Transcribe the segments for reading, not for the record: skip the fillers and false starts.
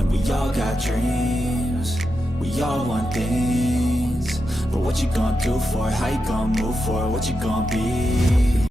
And we all got dreams, we all want things. But what you gonna do for it? How you gonna move for it? What you gonna be?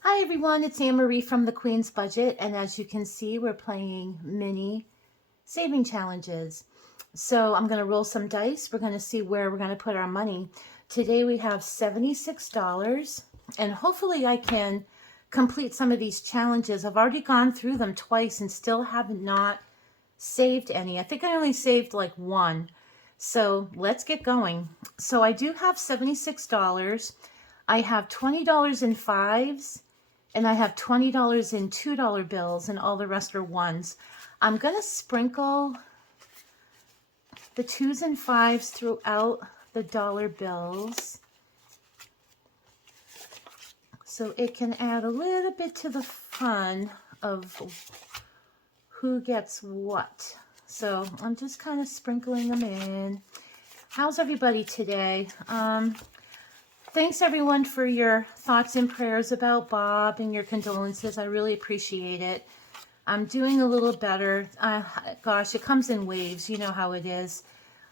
Hi everyone, it's Anne-Marie from the Queen's Budget, and as you can see, we're playing mini saving challenges. So I'm going to roll some dice. We're going to see where we're going to put our money. Today we have $76, and hopefully I can complete some of these challenges. I've already gone through them twice and still have not saved any. I think I only saved like one. So let's get going. So I do have $76. I have $20 in fives, and I have $20 in $2 bills, and all the rest are ones. I'm going to sprinkle the twos and fives throughout the dollar bills so it can add a little bit to the fun of who gets what. So I'm just kind of sprinkling them in. How's everybody today? Thanks everyone for your thoughts and prayers about Bob and your condolences. I really appreciate it. I'm doing a little better. Gosh, it comes in waves. You know how it is.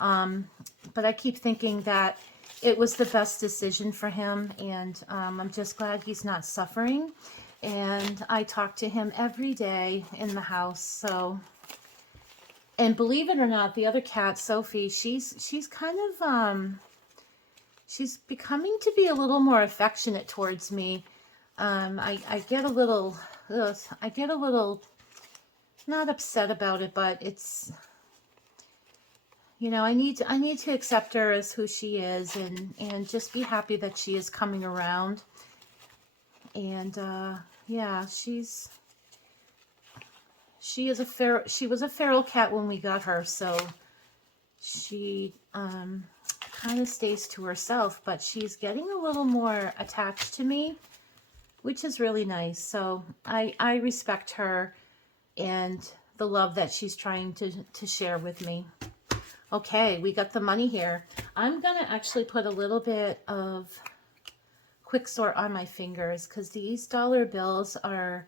But I keep thinking that it was the best decision for him. And I'm just glad he's not suffering. And I talk to him every day in the house. So, and believe it or not, the other cat, Sophie, she's kind of, she's becoming to be a little more affectionate towards me. I get a little, not upset about it, but it's, you know, I need to accept her as who she is, and just be happy that she is coming around. And yeah, she was a feral cat when we got her, so she kind of stays to herself, but she's getting a little more attached to me, which is really nice. So I respect her and the love that she's trying to share with me. Okay, we got the money here. I'm going to actually put a little bit of quick sort on my fingers because these dollar bills are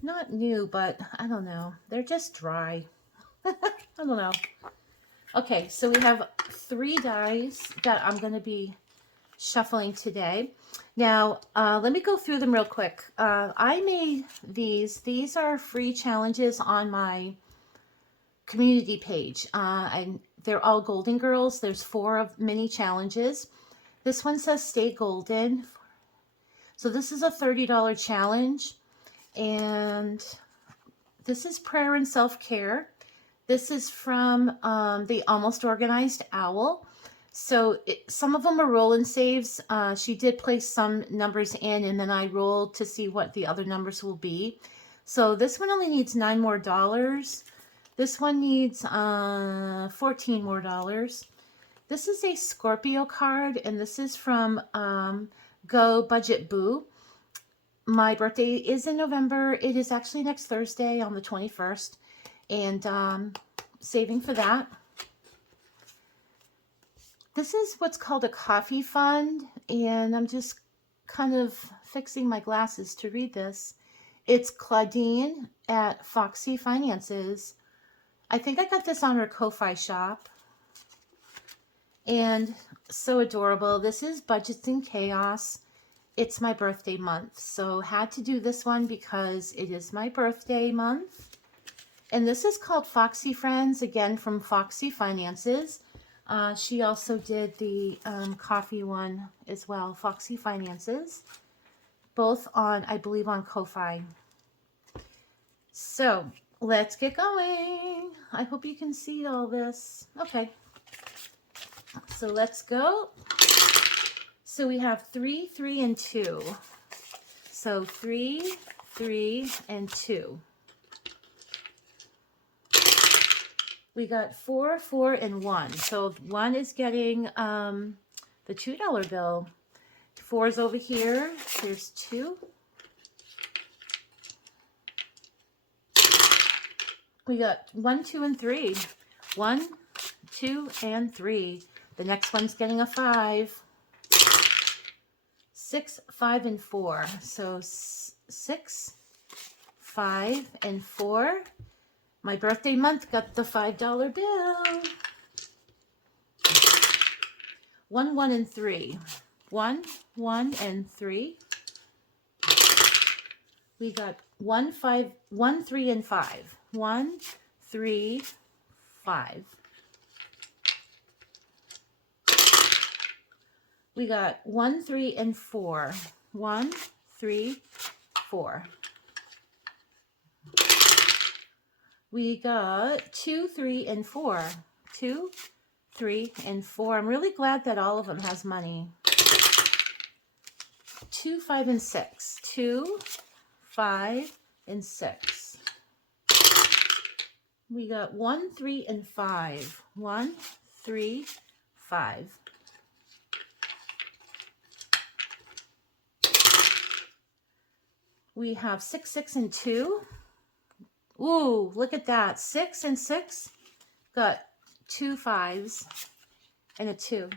not new, but I don't know. They're just dry. I don't know. Okay, so we have 3 dice that I'm going to be shuffling today. Now, let me go through them real quick. I made these. These are free challenges on my community page. And they're all Golden Girls. There's 4 of mini challenges. This one says Stay Golden. So this is a $30 challenge. And this is Prayer and Self-Care. This is from the Almost Organized Owl. So some of them are roll and saves. She did place some numbers in, and then I rolled to see what the other numbers will be. So this one only needs $9 more. This one needs $14 more. This is a Scorpio card, and this is from Go Budget Boo. My birthday is in November. It is actually next Thursday on the 21st, and saving for that. This is what's called a coffee fund, and I'm just kind of fixing my glasses to read this. It's Claudine at Foxy Finances. I think I got this on her Ko-Fi shop. And so adorable. This is Budgets and Chaos. It's my birthday month, so had to do this one because it is my birthday month. And this is called Foxy Friends, again from Foxy Finances. She also did the coffee one as well, Foxy Finances. Both on, I believe, on Ko-Fi. So, let's get going. I hope you can see all this. Okay. So, let's go. So, we have 3, 3, and 2. So, 3, 3, and 2. We got 4, 4, and 1. So 1 is getting the $2 bill. 4 is over here. There's 2. We got 1, 2, and 3. 1, 2, and 3. The next one's getting a 5. 6, 5, and 4. So 6, 5, and 4. My birthday month got the $5 bill. 1, 1, and 3. 1, 1, and 3. We got 1, 5, 1, 3, and 5. 1, 3, 5. We got 1, 3, and 4. 1, 3, 4. We got 2, 3, and 4. 2, 3, and 4. I'm really glad that all of them has money. 2, 5, and 6. 2, 5, and 6. We got 1, 3, and 5. 1, 3, 5. We have 6, 6, and 2. Ooh, look at that. 6 and 6 got 2 5s and a 2.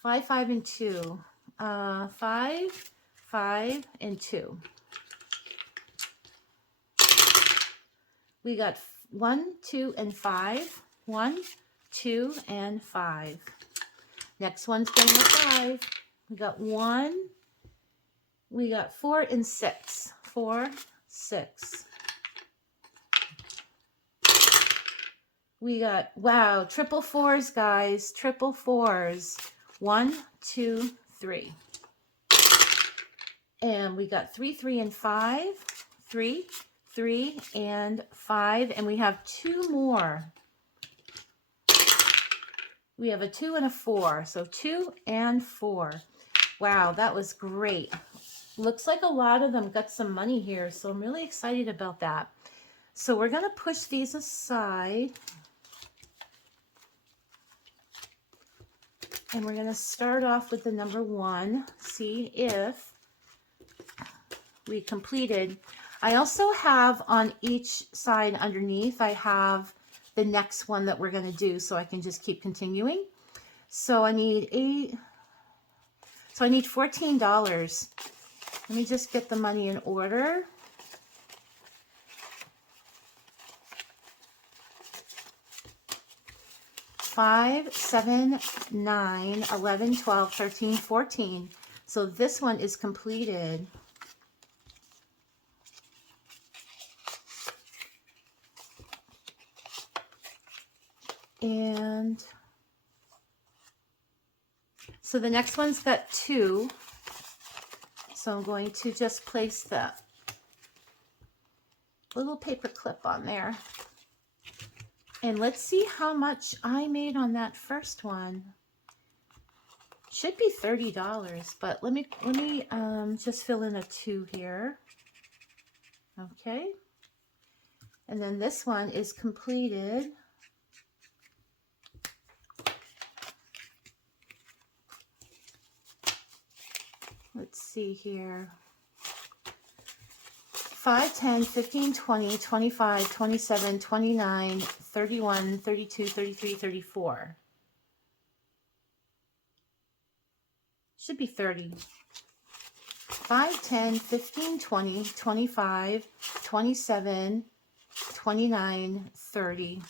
5, 5, and 2. 5, 5, and 2. We got 1, 2, and 5. 1, 2, and 5. Next one's getting a 5. We got 1. We got 4 and 6. 4, 6. We got, wow, triple 4s, guys. Triple 4s. 1, 2, 3. And we got 3, 3, and 5. 3, 3, and 5. And we have 2 more. We have a 2 and a 4. So 2 and 4. Wow, that was great. Looks like a lot of them got some money here, so I'm really excited about that. So we're going to push these aside. And we're going to start off with the number 1. See if we completed. I also have on each side underneath, I have the next one that we're going to do, so I can just keep continuing. So I need $14. Let me just get the money in order. $5, $7, $9, $11, $12, $13, $14. So this one is completed. And so the next one's got 2. So I'm going to just place the little paper clip on there. And let's see how much I made on that first one. Should be $30, but let me just fill in a 2 here. Okay. And then this one is completed. Let's see here. 5, 10, 15, 20, 25, 27, 29, 31, 32, 33, 34. Should be 30. 5, 10, 15, 20, 25, 27, 29, 30.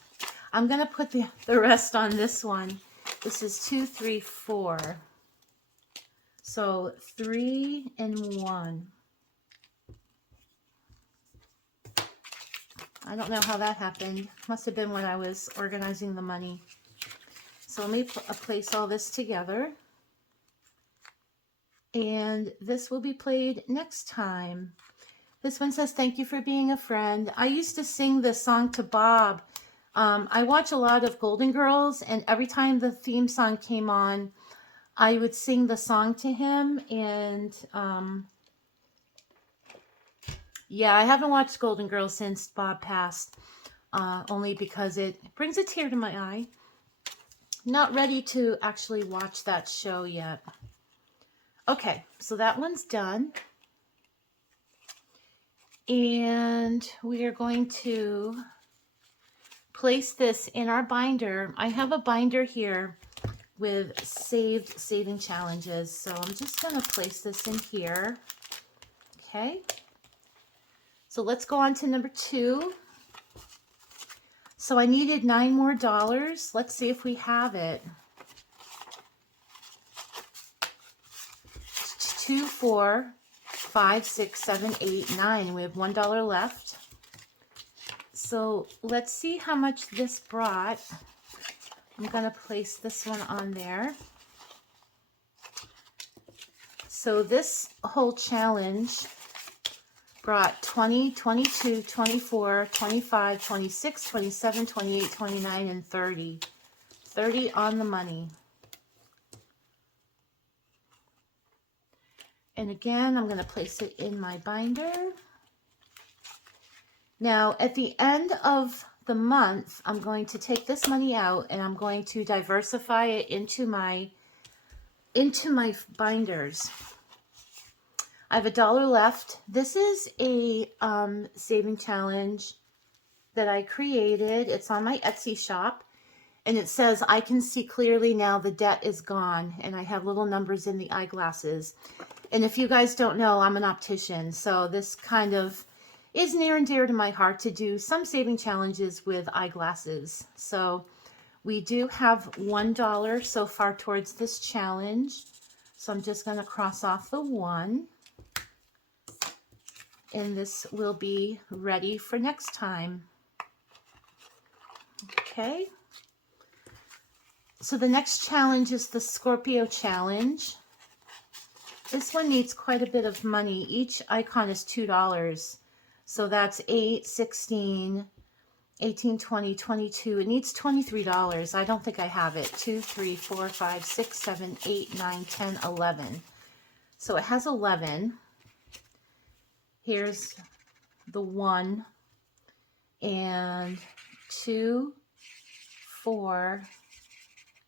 I'm going to put the rest on this one. This is 2, 3, 4. So 3 and 1. I don't know how that happened. Must have been when I was organizing the money. So let me place all this together. And this will be played next time. This one says, thank you for being a friend. I used to sing this song to Bob. I watch a lot of Golden Girls, and every time the theme song came on, I would sing the song to him. And yeah, I haven't watched Golden Girls since Bob passed, only because it brings a tear to my eye. Not ready to actually watch that show yet. Okay, so that one's done. And we are going to place this in our binder. I have a binder here with saving challenges. So I'm just going to place this in here. Okay. So let's go on to number 2. So I needed $9 more. Let's see if we have it. 2, 4, 5, 6, 7, 8, 9. And we have $1 left. So let's see how much this brought. I'm going to place this one on there. So this whole challenge brought 20, 22, 24, 25, 26, 27, 28, 29, and 30. 30 on the money. And again, I'm going to place it in my binder. Now, at the end of the month, I'm going to take this money out and I'm going to diversify it into my binders. I have $1 left. This is a saving challenge that I created. It's on my Etsy shop. And it says, I can see clearly now, the debt is gone. And I have little numbers in the eyeglasses. And if you guys don't know, I'm an optician. So this kind of is near and dear to my heart to do some saving challenges with eyeglasses. So we do have $1 so far towards this challenge. So I'm just going to cross off the 1. And this will be ready for next time. Okay. So the next challenge is the Scorpio challenge. This one needs quite a bit of money. Each icon is $2. So that's 8, 16, 18, 20, 22. It needs $23. I don't think I have it. 2, 3, 4, 5, 6, 7, 8, 9, 10, 11. So it has 11. Here's the 1 and 2, 4,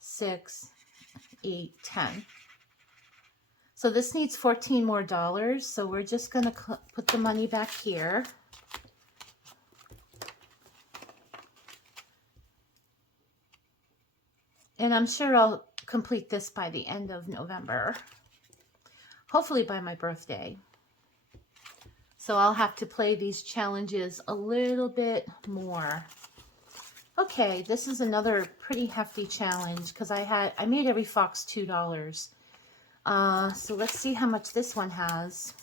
6, 8, 10. So this needs $14 more. So we're just going to put the money back here. And I'm sure I'll complete this by the end of November. Hopefully by my birthday. So I'll have to play these challenges a little bit more. Okay, this is another pretty hefty challenge because I made every fox $2. So let's see how much this one has.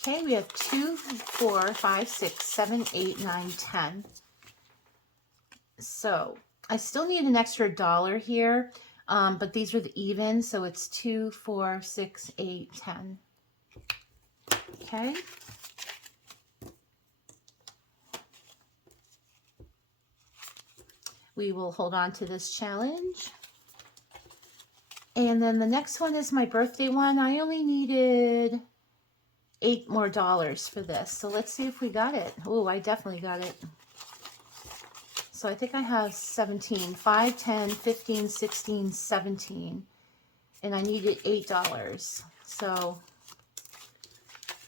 Okay, we have 2, 4, 5, 6, 7, 8, 9, 10. So I still need an extra $1 here, but these are the even, so it's 2, 4, 6, 8, 10. Okay. We will hold on to this challenge. And then the next one is my birthday one. I only needed $8 more for this. So let's see if we got it. Oh, I definitely got it. So I think I have 17, 5, 10, 15, 16, 17. And I needed $8. So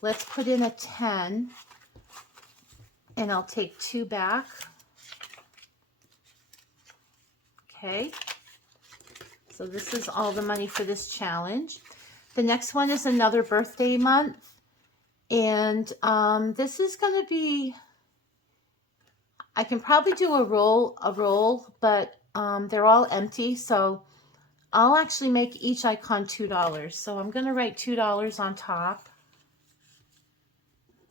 let's put in a 10. And I'll take 2 back. Okay, so this is all the money for this challenge. The next one is another birthday month. And this is going to be, I can probably do a roll, but they're all empty. So I'll actually make each icon $2. So I'm going to write $2 on top.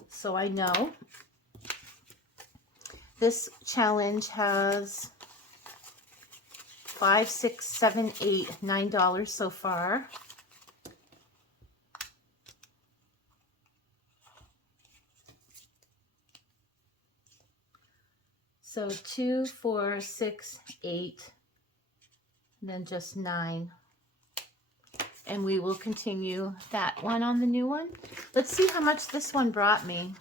So I know. This challenge has 5, 6, 7, 8, $9 so far. So 2, 4, 6, 8, and then just 9. And we will continue that one on the new one. Let's see how much this one brought me.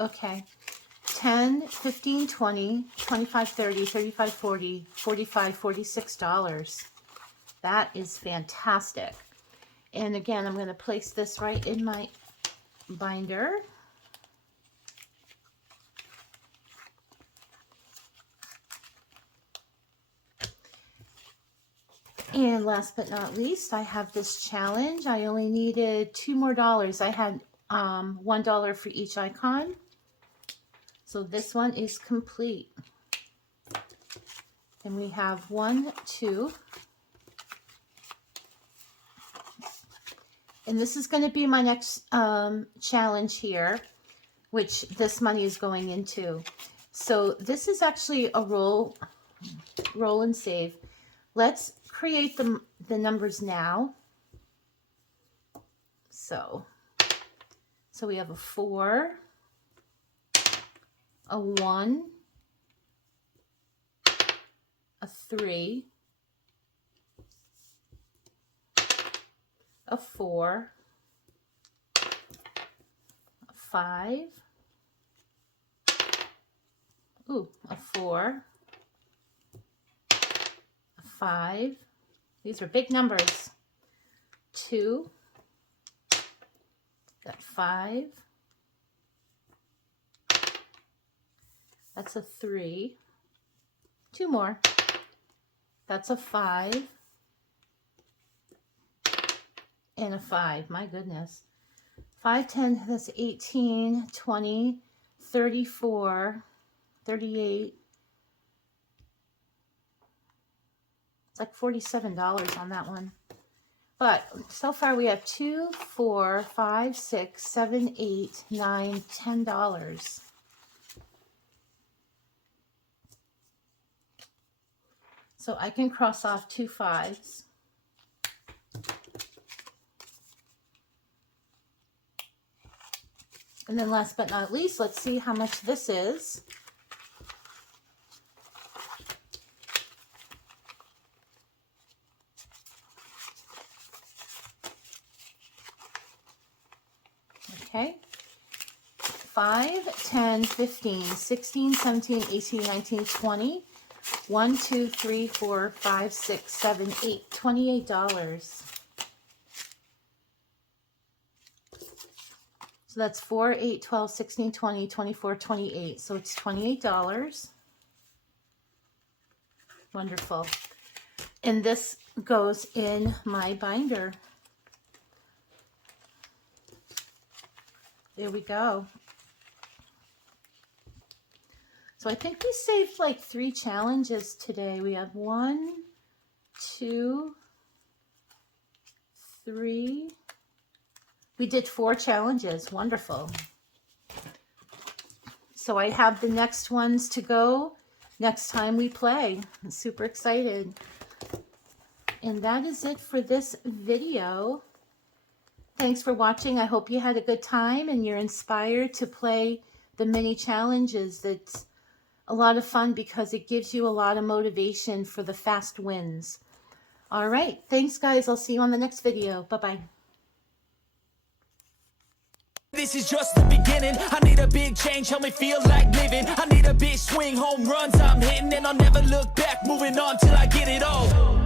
Okay, 10, 15, 20, 25, 30, 35, 40, 45, $46. That is fantastic. And again, I'm going to place this right in my binder. And last but not least, I have this challenge. I only needed $2 more. I had $1 for each icon. So this one is complete. And we have 1, 2. And this is going to be my next challenge here, which this money is going into. So this is actually a roll and save. Let's create the numbers now. So we have a 4, a 1, a 3, a 4, a 5, a 4, a 5. These are big numbers. 2, got 5. That's a 3. 2 more. That's a 5. And a 5. My goodness. 5, 10, that's 18, 20, 34, 38. It's like $47 on that one. But so far we have 2, 4, 5, 6, 7, 8, 9, $10. So I can cross off 2 5s. And then last but not least, let's see how much this is. Okay. 5, 10, 15, 16, 17, 18, 19, 20. 1, 2, 3, 4, 5, 6, 7, 8. $28. So that's 4, 8, 12, 16, 20, 24, 28. So it's $28. Wonderful. And this goes in my binder. There we go. So I think we saved like 3 challenges today. We have 1, 2, 3. We did 4 challenges. Wonderful. So I have the next ones to go next time we play. I'm super excited. And that is it for this video. Thanks for watching. I hope you had a good time and you're inspired to play the mini challenges. That's a lot of fun because it gives you a lot of motivation for the fast wins. All right. Thanks, guys. I'll see you on the next video. Bye-bye. This is just the beginning. I need a big change, help me feel like living. I need a big swing, home runs I'm hitting, and I'll never look back, moving on till I get it all.